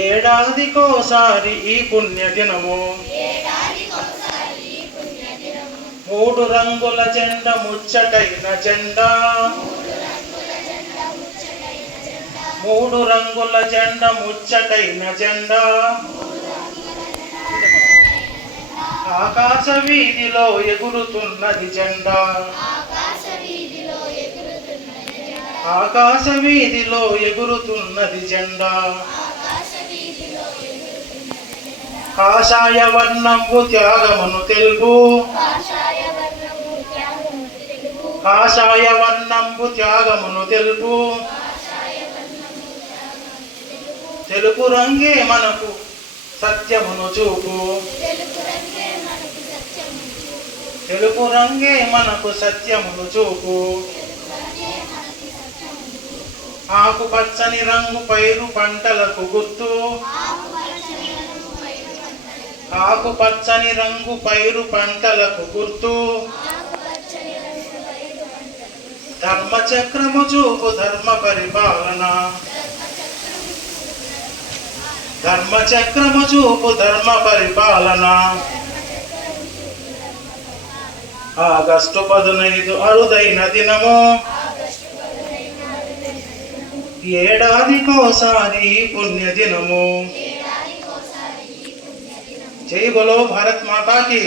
ఏడాదికోసారి ఈ పుణ్యదినము మూడు రంగుల జెండా ముచ్చటైన జెండా మూడు రంగుల జెండా ముచ్చటైన జెండా ఆకాశ వీధిలో ఎగురుతున్నది జెండా ఆకాశ వీధిలో ఎగురుతున్నది జెండా కాషాయ వర్ణంబు త్యాగమును తెలుగు కాషాయ వర్ణంబు త్యాగమును తెలుగు తెలుపు రంగే మనకు సత్యమును చూపు తెలుపు రంగే మనకు సత్యమును చూపు ఆకుపచ్చని రంగు పైరు పంటలకు గుర్తు ఆకుపచ్చని రంగు పైరు పంటలకు గుర్తు ధర్మచక్రము చూపు ధర్మ పరిపాలన ధర్మచక్రము చూపు ధర్మ పరిపాలన ఆగస్టు 15 అరుదైన దినము ఏడాదికోసారి పుణ్యదినము జై బోలో భారత్ మాతా की